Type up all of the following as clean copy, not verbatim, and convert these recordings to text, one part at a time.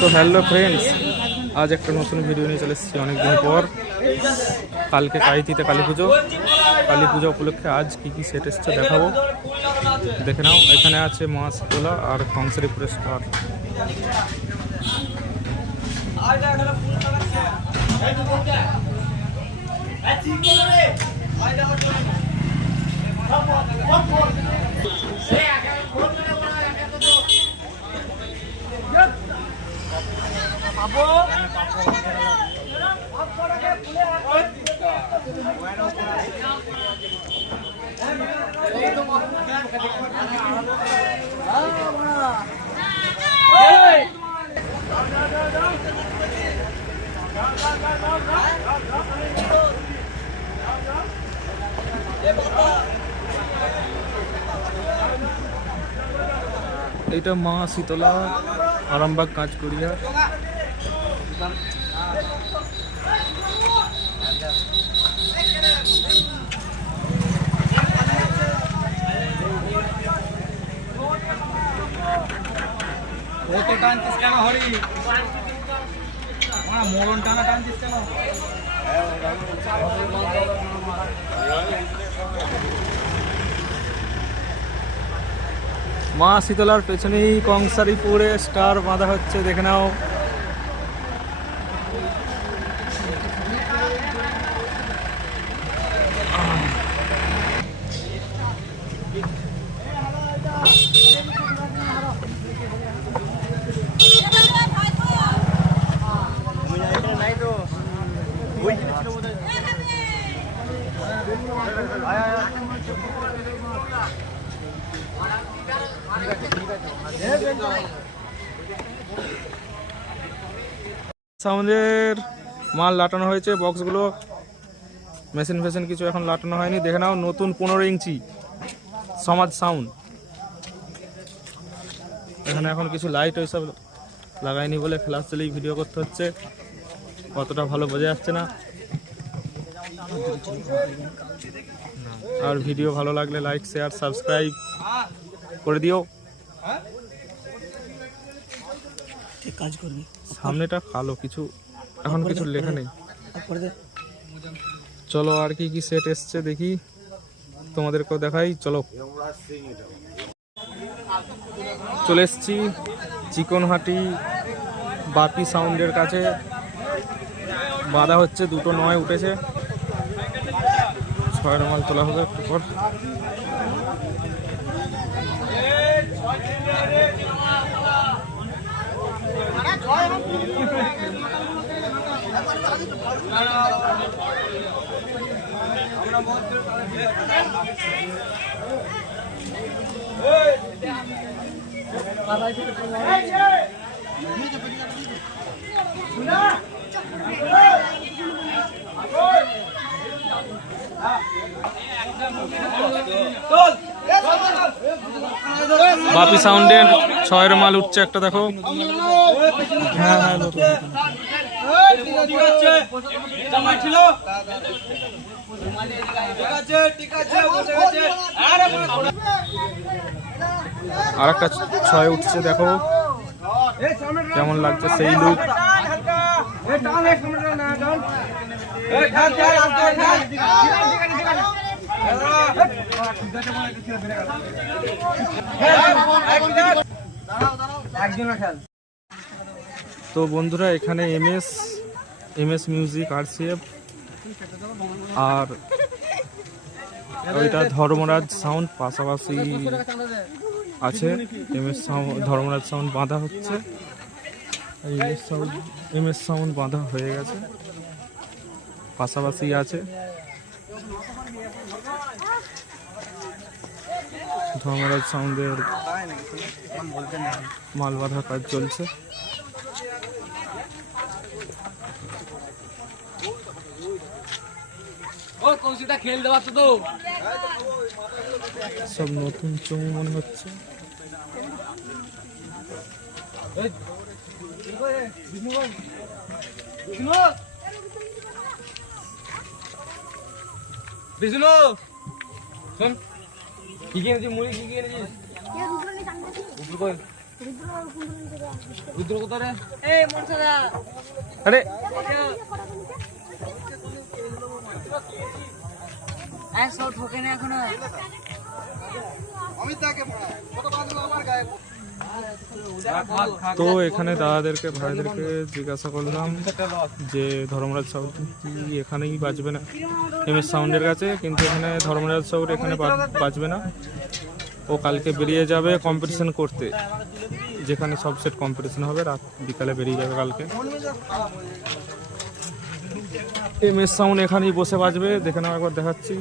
তো hello friends, আজ একটা নতুন ভিডিও নিয়ে চলে এসেছি অনেকদিন পর। কালকে কাইতিতে কালী পুজো উপলক্ষে আজ কি কি সেট এসছে দেখাবো, দেখে নাও। এখানে আছে মা শীতলা আর কংসারি পুরস্কার। এটা মা শীতলা, আরামবাগ কাঁচকড়িয়া। টানছিস কেন হরি? মরণ টানা টানছিস কেন? মা শীতলার পেছনেই কংসারিপুরে স্টার বাঁধা হচ্ছে, দেখে নাও। সাউন্ডের মাল লাটানো হয়েছে, বক্সগুলো মেশিন ফেশিন কিছু এখন লাটানো হয়নি। দেখে নাও নতুন 15 ইঞ্চি সমাজ সাউন্ড। এখানে এখন কিছু লাইট ওইসব লাগাইনি বলে ফ্ল্যাশ চালিয়ে ভিডিও করতে হচ্ছে, কতটা ভালো বোঝা যাচ্ছে না। আর ভিডিও ভালো লাগলে লাইক শেয়ার সাবস্ক্রাইব করে দিও। কাজ করবি সামনেটা কালো, কিছু এখন কিছু লেখা নেই। চলো আর কি কি সেট এসছে দেখি, তোমাদেরকেও দেখাই। চলো, চলে এসছি চিকনহাটি বাপি সাউন্ডের কাছে। বাঁধা হচ্ছে, দুটো নয় উঠেছে, 6 মাল তোলা হবে পর। বাপি সাউন্ডের 6 মাল উঠছে একটা, দেখো। হ্যাঁ হ্যাঁ, আর একটা 6 উঠছে, দেখো কেমন লাগছে সেই লুক। তো বন্ধুরা, এখানে এমএস মিউজিক আরসিএফ আর ওইটা ধর্মরাজ সাউন্ড পাশাপাশি আছে। ধর্মরাজ সাউন্ড বাঁধা হচ্ছে, এমএস সাউন্ড বাঁধা হয়ে গেছে, পাশাপাশি আছে ধর্মরাজ সাউন্ডের মাল বাঁধার কাজ চলছে। সব নতুন চমু মনে হচ্ছে। বিষ্ণু শোন, কি কিনেছিস? মুড়ি কি কিনেছিস? রুদ্র কোথায় আরে সব ঠকে না এখনো। তো এখানে দাদাদেরকে ভাইদেরকে জিজ্ঞাসা করলাম যে ধর্মরাজ সাউন্ড কি এখানেই বাজবে না, এমএস সাউন্ডের কাছে, কিন্তু এখানে ধর্মরাজ সাউন্ড এখানে বাজবে না। ও কালকে বেরিয়ে যাবে কম্পিটিশন করতে, যেখানে সব সেট কম্পিটিশন হবে, রাত বিকালে বেরিয়ে যাবে কালকে। এমএস সাউন্ড এখানেই বসে বাজবে, দেখে নাও একবার দেখাচ্ছি।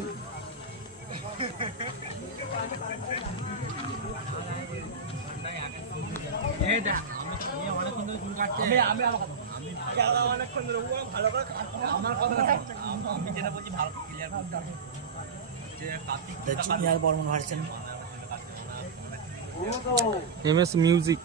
বর্মন ভার্সন এমএস মিউজিক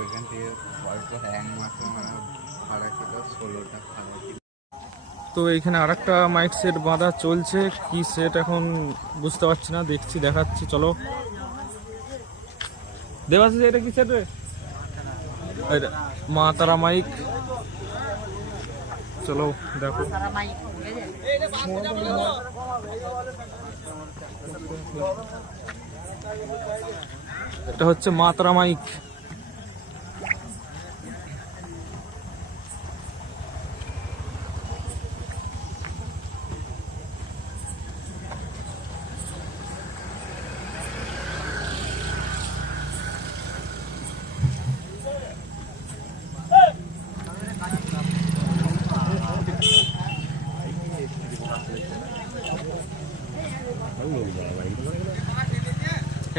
ওইখান থেকে অল্প এক মাসে মানে ভাড়া ছিল 16টা ভাড়া ছিল। তো এইখানে আরেকটা মাইক সেট বাঁধা চলছে, কি সেট এখন বুঝতে পারছি না, দেখছি দেখাচ্ছি চলো। দেবাশিস এটা কি সেট রে? এটা মা তারা মাইক, চলো দেখো। এটা হচ্ছে মা তারা মাইক।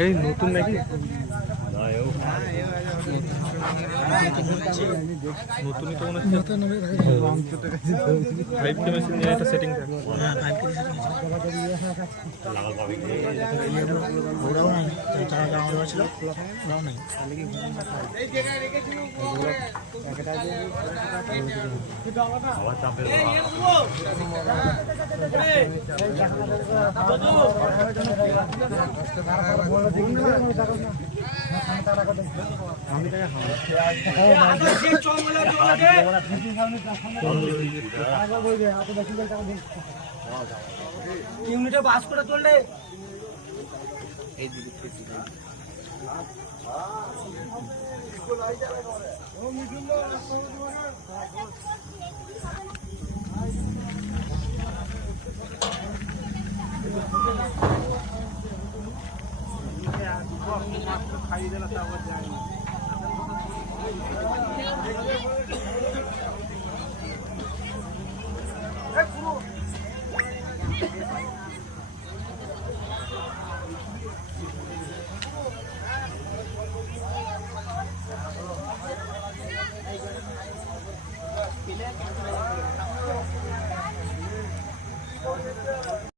এই নতুন নাকি? নতুনই তো মনে হচ্ছে। 5K মেশিন নিয়ে এটা সেটিং থাকে। ইউনিটে বাস করে চললে খাইয়ে দিলে তারপর যায়